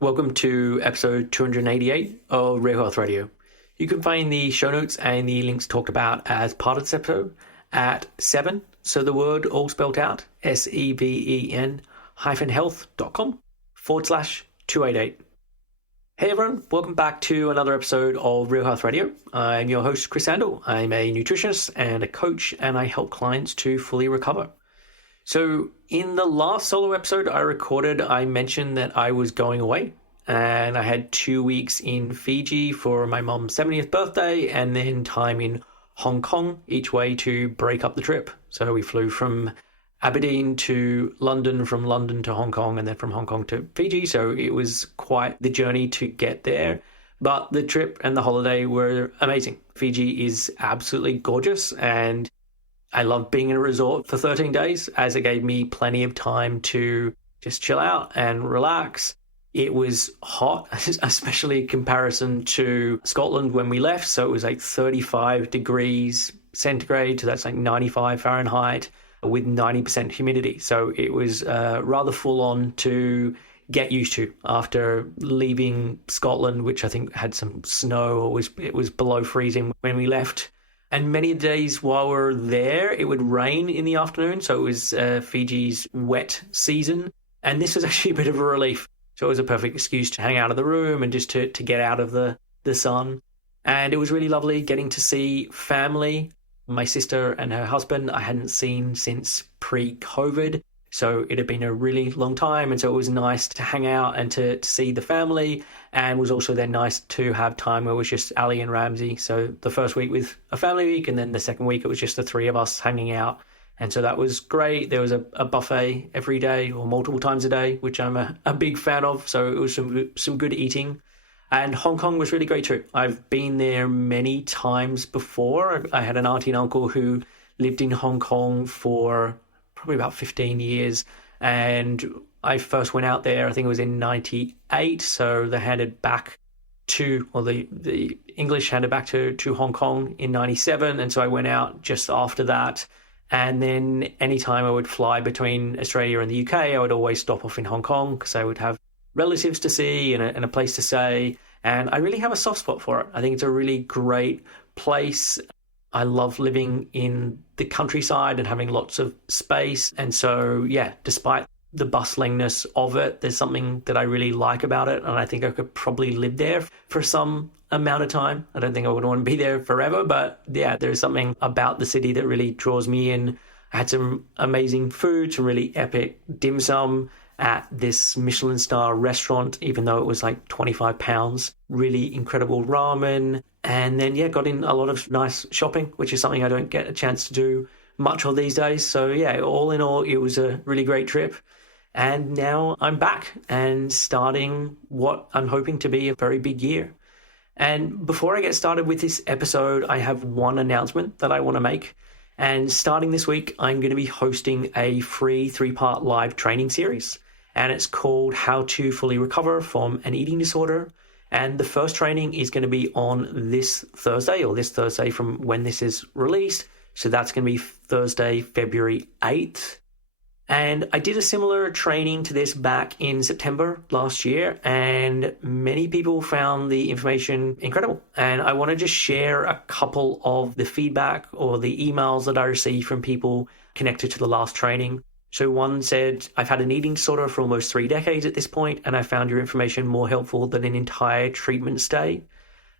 Welcome to episode 288 of Real Health Radio. You can find the show notes and the links talked about as part of this episode at 7, so the word all spelled out, SEVEN health.com/288. Hey everyone, welcome back to another episode of Real Health Radio. I'm your host, Chris Sandel. I'm a nutritionist and a coach, and I help clients to fully recover. So in the last solo episode I recorded, I mentioned that I was going away, and I had 2 weeks in Fiji for my mom's 70th birthday and then time in Hong Kong each way to break up the trip. So we flew from Aberdeen to London, from London to Hong Kong, and then from Hong Kong to Fiji. So it was quite the journey to get there. But the trip and the holiday were amazing. Fiji is absolutely gorgeous, and I loved being in a resort for 13 days as it gave me plenty of time to just chill out and relax. It was hot, especially in comparison to Scotland when we left. So it was like 35 degrees centigrade, so that's like 95 Fahrenheit with 90% humidity. So it was rather full on to get used to after leaving Scotland, which I think had some snow, or it was below freezing when we left. And many days while we were there, it would rain in the afternoon. So it was Fiji's wet season. And this was actually a bit of a relief. So it was a perfect excuse to hang out of the room and just to get out of the sun. And it was really lovely getting to see family. My sister and her husband I hadn't seen since pre-COVID. So it had been a really long time. And so it was nice to hang out and to see the family. And was also then nice to have time where it was just Ali and Ramsey. So the first week with a family week, and then the second week it was just the three of us hanging out. And so that was great. There was a buffet every day or multiple times a day, which I'm a big fan of. So it was some good eating. And Hong Kong was really great too. I've been there many times before. I had an auntie and uncle who lived in Hong Kong for probably about 15 years. And I first went out there, I think it was in 98. So they handed back to, or the English handed back to Hong Kong in 97. And so I went out just after that. And then anytime I would fly between Australia and the UK, I would always stop off in Hong Kong because I would have relatives to see and a place to stay. And I really have a soft spot for it. I think it's a really great place. I love living in the countryside and having lots of space. And so, yeah, despite the bustlingness of it, there's something that I really like about it. And I think I could probably live there for some amount of time. I don't think I would want to be there forever, but yeah, there's something about the city that really draws me in. I had some amazing food, some really epic dim sum at this Michelin star restaurant, even though it was like £25, really incredible ramen. And then, yeah, got in a lot of nice shopping, which is something I don't get a chance to do much of these days. So yeah, all in all, it was a really great trip. And now I'm back and starting what I'm hoping to be a very big year. And before I get started with this episode, I have one announcement that I want to make. And starting this week, I'm going to be hosting a free 3-part live training series. And it's called How to Fully Recover from an Eating Disorder. And the first training is going to be on this Thursday from when this is released. So that's going to be Thursday, February 8th. And I did a similar training to this back in September last year, and many people found the information incredible. And I want to just share a couple of the feedback or the emails that I received from people connected to the last training. So one said, I've had an eating disorder for almost 3 decades at this point, and I found your information more helpful than an entire treatment stay.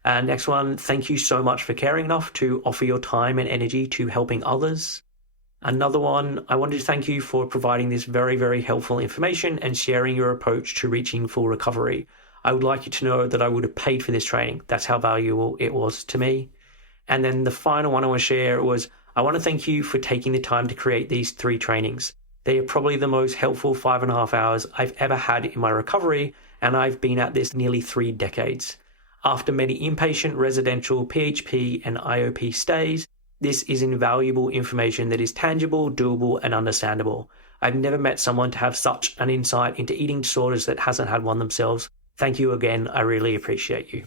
Next one, thank you so much for caring enough to offer your time and energy to helping others. Another one, I wanted to thank you for providing this very, very helpful information and sharing your approach to reaching full recovery. I would like you to know that I would have paid for this training. That's how valuable it was to me. And then the final one I want to share was, I want to thank you for taking the time to create these 3 trainings. They are probably the most helpful 5.5 hours I've ever had in my recovery, and I've been at this nearly 3 decades. After many inpatient, residential, PHP, and IOP stays, this is invaluable information that is tangible, doable, and understandable. I've never met someone to have such an insight into eating disorders that hasn't had one themselves. Thank you again. I really appreciate you.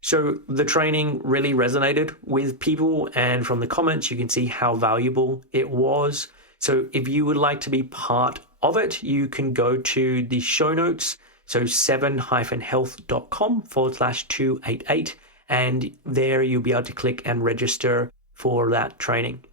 So the training really resonated with people, and from the comments, you can see how valuable it was. So if you would like to be part of it, you can go to the show notes So 7-health.com/288. And there you'll be able to click and register for that training.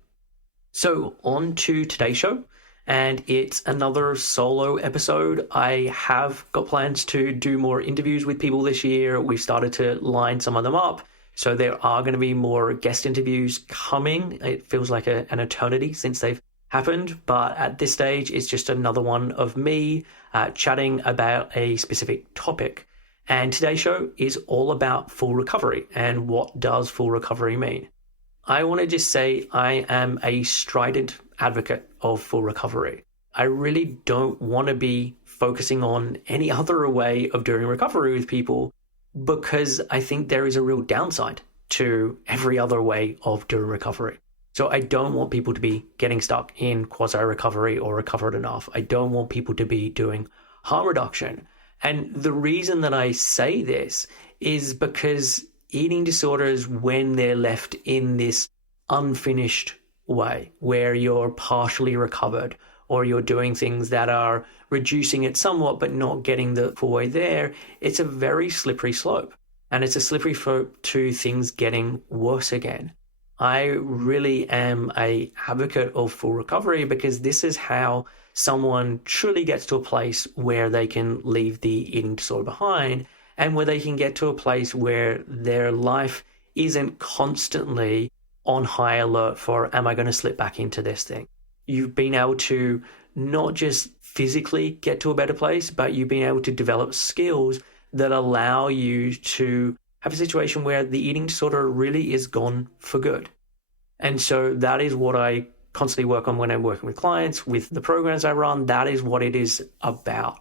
So on to today's show. And it's another solo episode. I have got plans to do more interviews with people this year. We've started to line some of them up. So there are going to be more guest interviews coming. It feels like an eternity since they've happened. But at this stage, it's just another one of me chatting about a specific topic. And today's show is all about full recovery and what does full recovery mean. I want to just say I am a strident advocate of full recovery. I really don't want to be focusing on any other way of doing recovery with people because I think there is a real downside to every other way of doing recovery. So I don't want people to be getting stuck in quasi-recovery or recovered enough. I don't want people to be doing harm reduction. And the reason that I say this is because eating disorders, when they're left in this unfinished way, where you're partially recovered or you're doing things that are reducing it somewhat but not getting the full way there, it's a very slippery slope. And it's a slippery slope to things getting worse again. I really am an advocate of full recovery because this is how someone truly gets to a place where they can leave the eating disorder behind and where they can get to a place where their life isn't constantly on high alert for, am I going to slip back into this thing? You've been able to not just physically get to a better place, but you've been able to develop skills that allow you to have a situation where the eating disorder really is gone for good. And so that is what I constantly work on when I'm working with clients, with the programs I run. That is what it is about.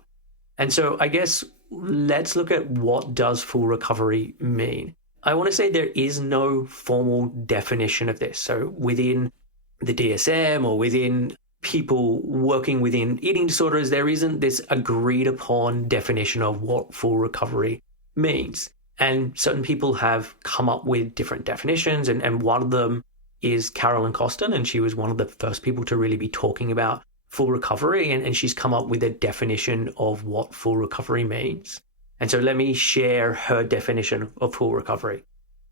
And so I guess let's look at what does full recovery mean. I want to say there is no formal definition of this. So within the DSM or within people working within eating disorders, there isn't this agreed upon definition of what full recovery means. And certain people have come up with different definitions, and one of them is Carolyn Costin, and she was one of the first people to really be talking about full recovery, and she's come up with a definition of what full recovery means. And so let me share her definition of full recovery.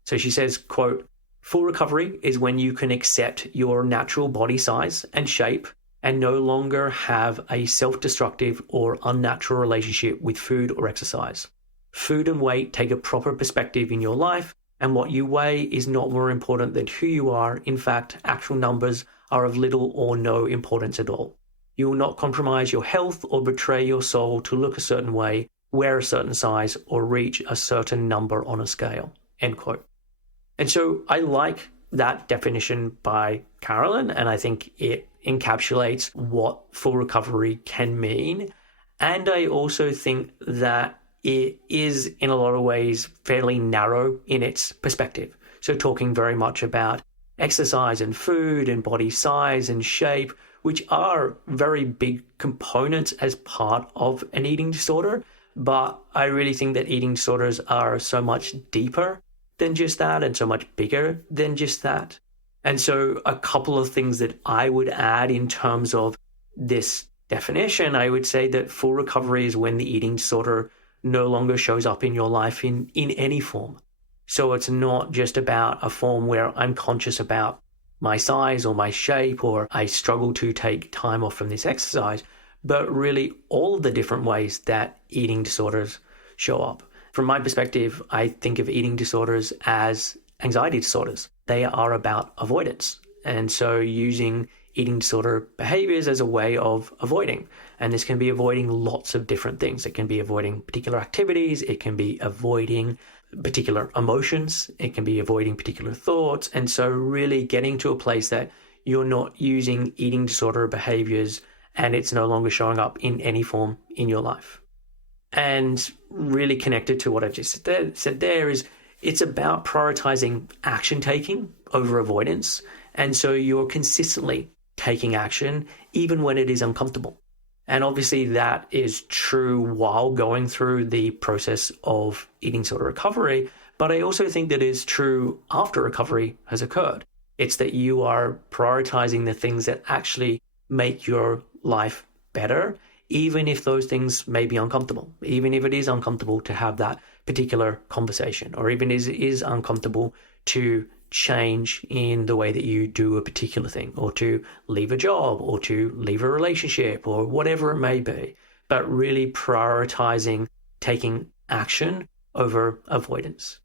So she says, quote, "Full recovery is when you can accept your natural body size and shape and no longer have a self-destructive or unnatural relationship with food or exercise. Food and weight take a proper perspective in your life, and what you weigh is not more important than who you are. In fact, actual numbers are of little or no importance at all. You will not compromise your health or betray your soul to look a certain way, wear a certain size, or reach a certain number on a scale." End quote. And so I like that definition by Carolyn, and I think it encapsulates what full recovery can mean. And I also think that it is, in a lot of ways, fairly narrow in its perspective. So talking very much about exercise and food and body size and shape, which are very big components as part of an eating disorder. But I really think that eating disorders are so much deeper than just that and so much bigger than just that. And so a couple of things that I would add in terms of this definition, I would say that full recovery is when the eating disorder no longer shows up in your life in any form. So it's not just about a form where I'm conscious about my size or my shape, or I struggle to take time off from this exercise, but really all of the different ways that eating disorders show up. From my perspective, I think of eating disorders as anxiety disorders. They are about avoidance. And so using eating disorder behaviors as a way of avoiding. And this can be avoiding lots of different things. It can be avoiding particular activities. It can be avoiding particular emotions. It can be avoiding particular thoughts. And so really getting to a place that you're not using eating disorder behaviors and it's no longer showing up in any form in your life. And really connected to what I just said there is it's about prioritizing action taking over avoidance. And so you're consistently taking action even when it is uncomfortable. And obviously that is true while going through the process of eating disorder recovery. But I also think that is true after recovery has occurred. It's that you are prioritizing the things that actually make your life better, even if those things may be uncomfortable, even if it is uncomfortable to have that particular conversation, or even if it is uncomfortable to change in the way that you do a particular thing, or to leave a job, or to leave a relationship, or whatever it may be. But really prioritizing taking action over avoidance.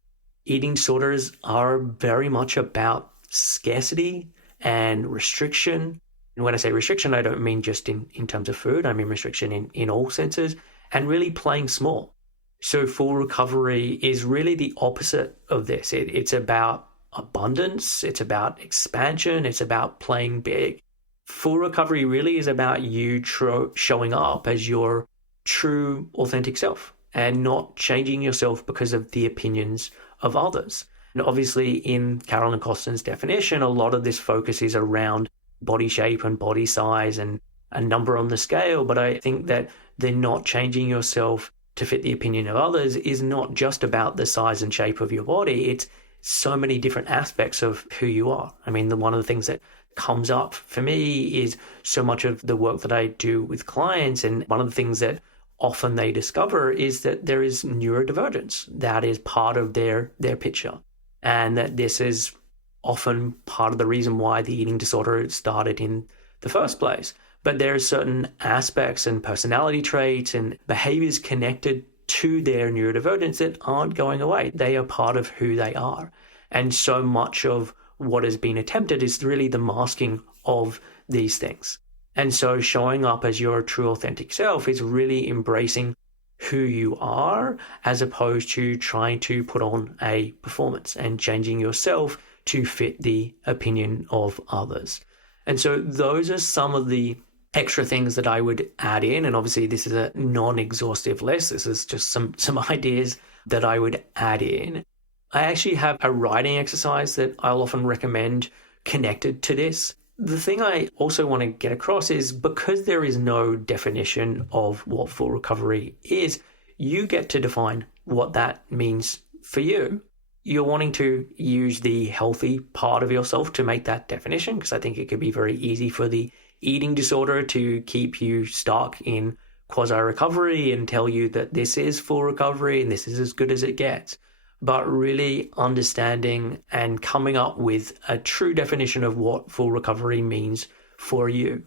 Eating disorders are very much about scarcity and restriction. And when I say restriction, I don't mean just in terms of food. I mean restriction in all senses, and really playing small. So full recovery is really the opposite of this. It's about abundance. It's about expansion. It's about playing big. Full recovery really is about you showing up as your true, authentic self and not changing yourself because of the opinions of others. And obviously, in Carolyn Costin's definition, a lot of this focus is around body shape and body size and a number on the scale. But I think that the not changing yourself to fit the opinion of others is not just about the size and shape of your body. It's so many different aspects of who you are. I mean, one of the things that comes up for me is so much of the work that I do with clients, and one of the things that often they discover is that there is neurodivergence that is part of their picture, and that this is often part of the reason why the eating disorder started in the first place. But there are certain aspects and personality traits and behaviors connected to their neurodivergence that aren't going away. They are part of who they are. And so much of what has been attempted is really the masking of these things. And so showing up as your true authentic self is really embracing who you are, as opposed to trying to put on a performance and changing yourself to fit the opinion of others. And so those are some of the extra things that I would add in. And obviously this is a non-exhaustive list. This is just some ideas that I would add in. I actually have a writing exercise that I'll often recommend connected to this. The thing I also want to get across is, because there is no definition of what full recovery is, you get to define what that means for you. You're wanting to use the healthy part of yourself to make that definition, because I think it could be very easy for the eating disorder to keep you stuck in quasi-recovery and tell you that this is full recovery and this is as good as it gets. But really understanding and coming up with a true definition of what full recovery means for you.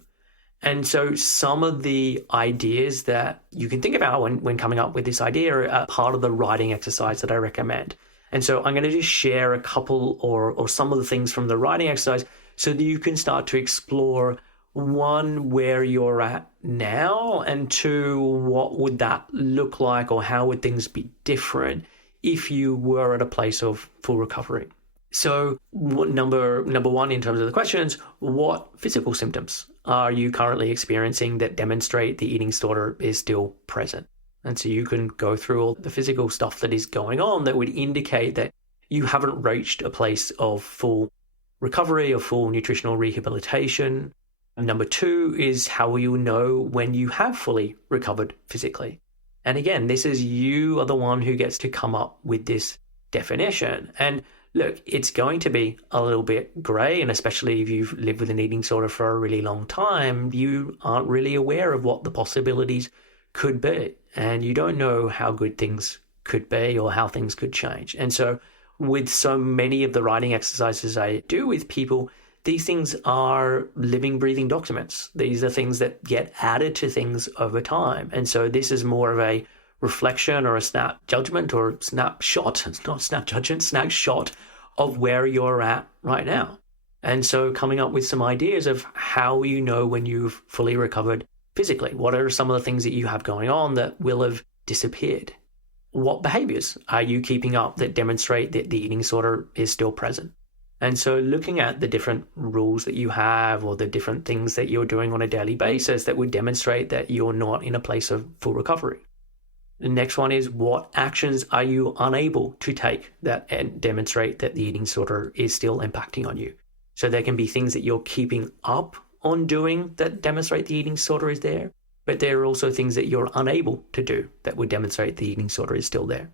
And so some of the ideas that you can think about when coming up with this idea are part of the writing exercise that I recommend. And so I'm going to just share a couple or some of the things from the writing exercise so that you can start to explore, one, where you're at now, and two, what would that look like, or how would things be different if you were at a place of full recovery. So number one, in terms of the questions, what physical symptoms are you currently experiencing that demonstrate the eating disorder is still present? And so you can go through all the physical stuff that is going on that would indicate that you haven't reached a place of full recovery or full nutritional rehabilitation. Number two is, how will you know when you have fully recovered physically? And again, this is, you are the one who gets to come up with this definition. And look, it's going to be a little bit gray, and especially if you've lived with an eating disorder for a really long time, you aren't really aware of what the possibilities could be. And you don't know how good things could be or how things could change. And so with so many of the writing exercises I do with people, these things are living, breathing documents. These are things that get added to things over time. And so this is more of a reflection or a snap judgment or snapshot. It's not snap judgment, snapshot of where you're at right now. And so coming up with some ideas of how you know when you've fully recovered physically. What are some of the things that you have going on that will have disappeared? What behaviors are you keeping up that demonstrate that the eating disorder is still present? And so looking at the different rules that you have or the different things that you're doing on a daily basis that would demonstrate that you're not in a place of full recovery. The next one is, what actions are you unable to take that demonstrate that the eating disorder is still impacting on you? So there can be things that you're keeping up on doing that demonstrate the eating disorder is there, but there are also things that you're unable to do that would demonstrate the eating disorder is still there.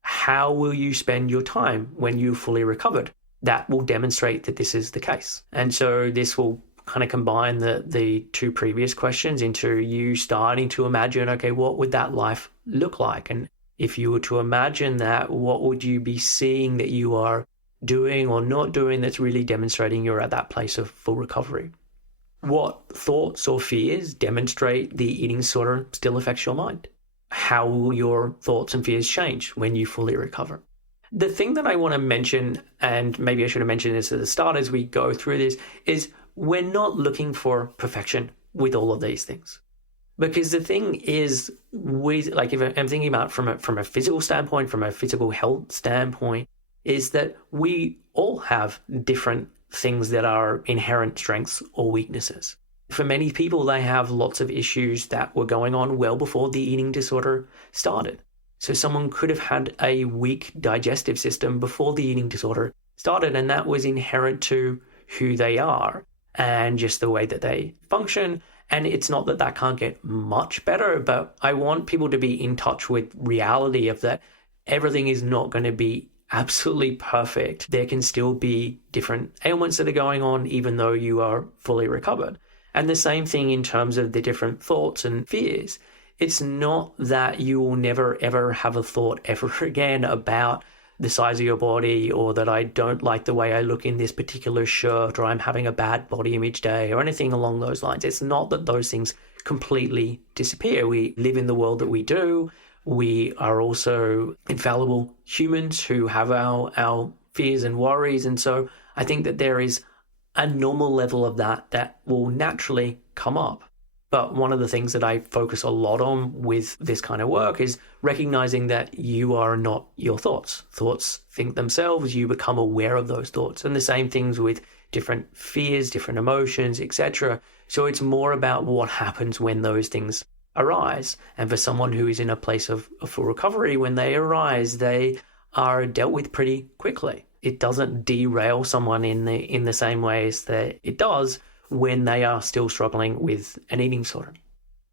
How will you spend your time when you've fully recovered? That will demonstrate that this is the case. And so this will kind of combine the two previous questions into you starting to imagine, okay, what would that life look like? And if you were to imagine that, what would you be seeing that you are doing or not doing that's really demonstrating you're at that place of full recovery? What thoughts or fears demonstrate the eating disorder still affects your mind? How will your thoughts and fears change when you fully recover? The thing that I want to mention, and maybe I should have mentioned this at the start as we go through this, is we're not looking for perfection with all of these things. Because the thing is, like if I'm thinking about from a physical standpoint, from a physical health standpoint, is that we all have different things that are inherent strengths or weaknesses. For many people, they have lots of issues that were going on well before the eating disorder started. So someone could have had a weak digestive system before the eating disorder started, and that was inherent to who they are and just the way that they function. And it's not that that can't get much better, but I want people to be in touch with reality of that everything is not going to be absolutely perfect. There can still be different ailments that are going on, even though you are fully recovered. And the same thing in terms of the different thoughts and fears. It's not that you will never, ever have a thought ever again about the size of your body, or that I don't like the way I look in this particular shirt, or I'm having a bad body image day, or anything along those lines. It's not that those things completely disappear. We live in the world that we do. We are also infallible humans who have our fears and worries. And so I think that there is a normal level of that will naturally come up. But one of the things that I focus a lot on with this kind of work is recognizing that you are not your thoughts. Thoughts think themselves. You become aware of those thoughts. And the same things with different fears, different emotions, etc. So it's more about what happens when those things arise. And for someone who is in a place of full recovery, when they arise, they are dealt with pretty quickly. It doesn't derail someone in the same ways that it does when they are still struggling with an eating disorder.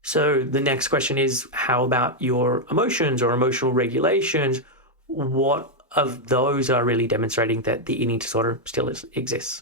So the next question is, how about your emotions or emotional regulations? What of those are really demonstrating that the eating disorder still exists?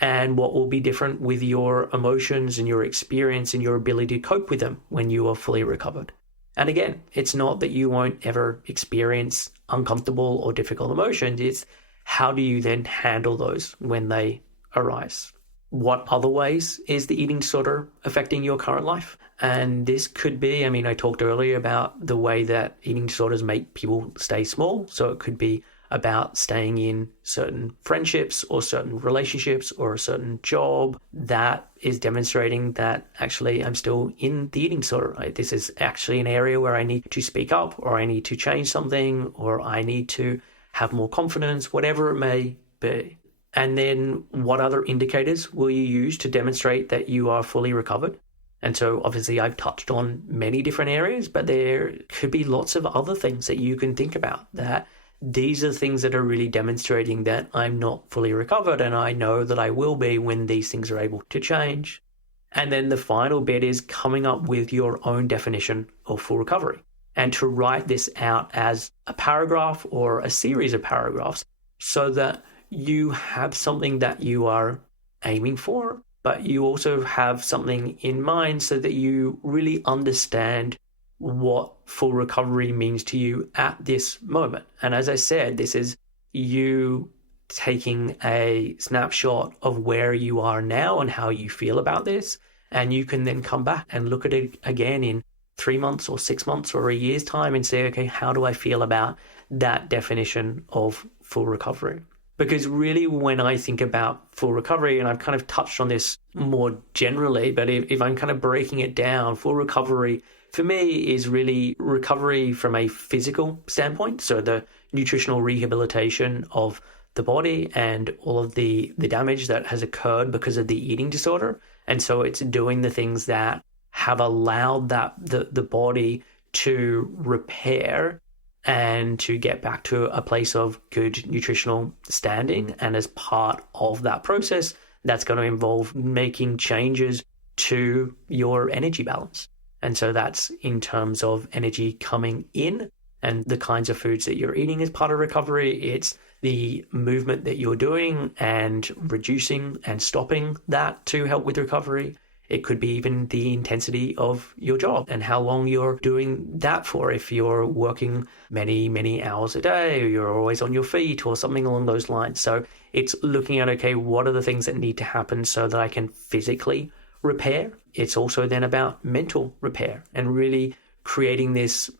And what will be different with your emotions and your experience and your ability to cope with them when you are fully recovered? And again, it's not that you won't ever experience uncomfortable or difficult emotions. It's how do you then handle those when they arise? What other ways is the eating disorder affecting your current life? And this could be, I talked earlier about the way that eating disorders make people stay small. So it could be about staying in certain friendships or certain relationships or a certain job that is demonstrating that actually I'm still in the eating disorder. This is actually an area where I need to speak up, or I need to change something, or I need to have more confidence, whatever it may be. And then what other indicators will you use to demonstrate that you are fully recovered? And so obviously I've touched on many different areas, but there could be lots of other things that you can think about, that these are things that are really demonstrating that I'm not fully recovered, and I know that I will be when these things are able to change. And then the final bit is coming up with your own definition of full recovery, and to write this out as a paragraph or a series of paragraphs so that you have something that you are aiming for, but you also have something in mind so that you really understand what full recovery means to you at this moment. And as I said, this is you taking a snapshot of where you are now and how you feel about this. And you can then come back and look at it again in 3 months or 6 months or a year's time and say, okay, how do I feel about that definition of full recovery? Because really, when I think about full recovery, and I've kind of touched on this more generally, but if I'm kind of breaking it down, full recovery for me is really recovery from a physical standpoint. So the nutritional rehabilitation of the body and all of the damage that has occurred because of the eating disorder. And so it's doing the things that have allowed the body to repair and to get back to a place of good nutritional standing. And as part of that process, that's going to involve making changes to your energy balance. And so that's in terms of energy coming in and the kinds of foods that you're eating as part of recovery. It's the movement that you're doing and reducing and stopping that to help with recovery. It could be even the intensity of your job and how long you're doing that for. If you're working many, many hours a day, or you're always on your feet or something along those lines. So it's looking at, okay, what are the things that need to happen so that I can physically repair? It's also then about mental repair and really creating this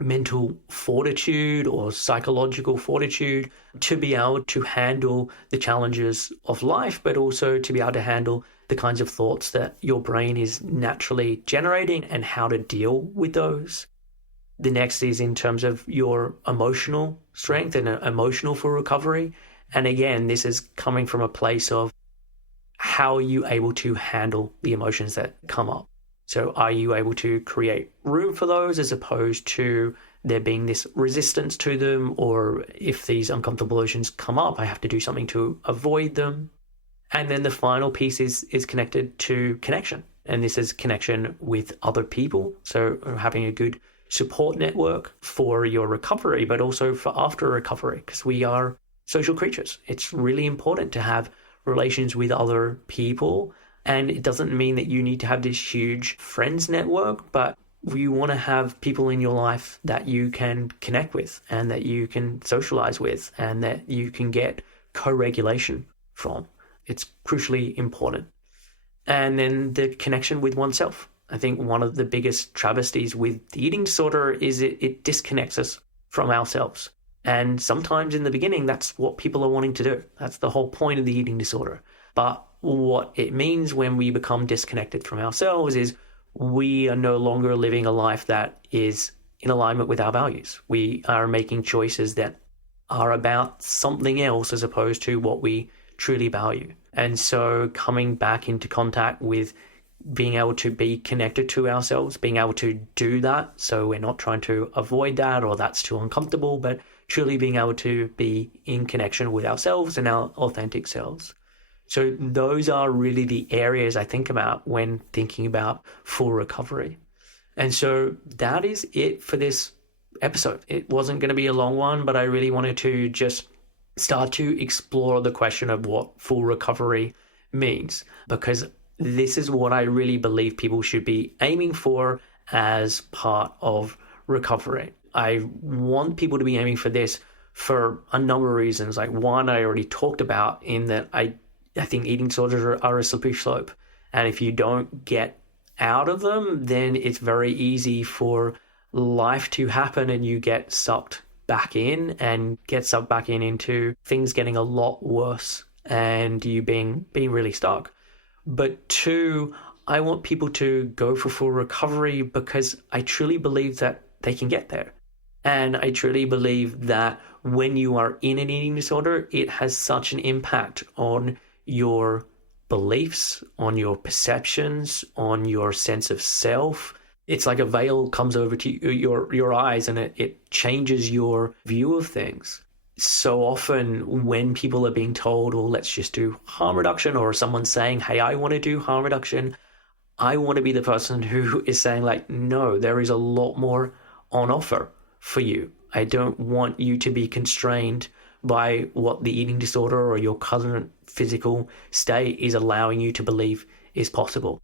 mental fortitude or psychological fortitude to be able to handle the challenges of life, but also to be able to handle the kinds of thoughts that your brain is naturally generating and how to deal with those. The next is in terms of your emotional strength and emotional for recovery. And again, this is coming from a place of how are you able to handle the emotions that come up? So are you able to create room for those as opposed to there being this resistance to them? Or if these uncomfortable emotions come up, I have to do something to avoid them. And then the final piece is connected to connection. And this is connection with other people. So having a good support network for your recovery, but also for after recovery, because we are social creatures. It's really important to have relations with other people. And it doesn't mean that you need to have this huge friends network, but you want to have people in your life that you can connect with and that you can socialize with and that you can get co-regulation from. It's crucially important. And then the connection with oneself. I think one of the biggest travesties with the eating disorder is it disconnects us from ourselves. And sometimes in the beginning, that's what people are wanting to do. That's the whole point of the eating disorder. But what it means when we become disconnected from ourselves is we are no longer living a life that is in alignment with our values. We are making choices that are about something else as opposed to what we truly value. And so coming back into contact with being able to be connected to ourselves, being able to do that, so we're not trying to avoid that or that's too uncomfortable, but truly being able to be in connection with ourselves and our authentic selves. So those are really the areas I think about when thinking about full recovery. And so that is it for this episode. It wasn't going to be a long one, but I really wanted to just start to explore the question of what full recovery means, because this is what I really believe people should be aiming for as part of recovery. I want people to be aiming for this for a number of reasons. Like one, I already talked about in that I think eating disorders are a slippery slope. And if you don't get out of them, then it's very easy for life to happen and you get sucked back in into things getting a lot worse and you being really stuck. But two, I want people to go for full recovery because I truly believe that they can get there. And I truly believe that when you are in an eating disorder, it has such an impact on your beliefs, on your perceptions, on your sense of self. It's like a veil comes over to your eyes and it changes your view of things. So often when people are being told, well, let's just do harm reduction, or someone's saying, hey, I want to do harm reduction, I want to be the person who is saying like, no, there is a lot more on offer for you. I don't want you to be constrained by what the eating disorder or your current physical state is allowing you to believe is possible.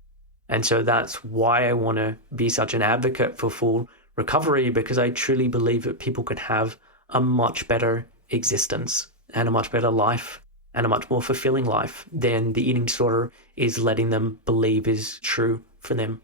And so that's why I want to be such an advocate for full recovery, because I truly believe that people could have a much better existence and a much better life and a much more fulfilling life than the eating disorder is letting them believe is true for them.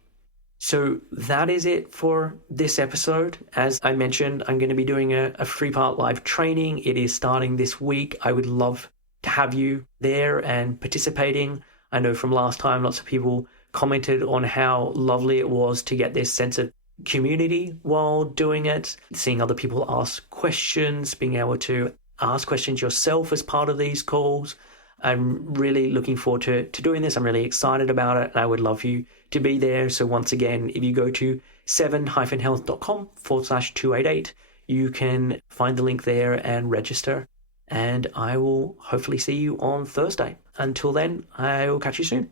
So that is it for this episode. As I mentioned, I'm going to be doing a 3-part live training. It is starting this week. I would love to have you there and participating. I know from last time, lots of people commented on how lovely it was to get this sense of community while doing it, seeing other people ask questions, being able to ask questions yourself as part of these calls. I'm really looking forward to doing this. I'm really excited about it, and I would love you to be there. So once again, if you go to 7-health.com/288, you can find the link there and register. And I will hopefully see you on Thursday. Until then, I will catch you soon.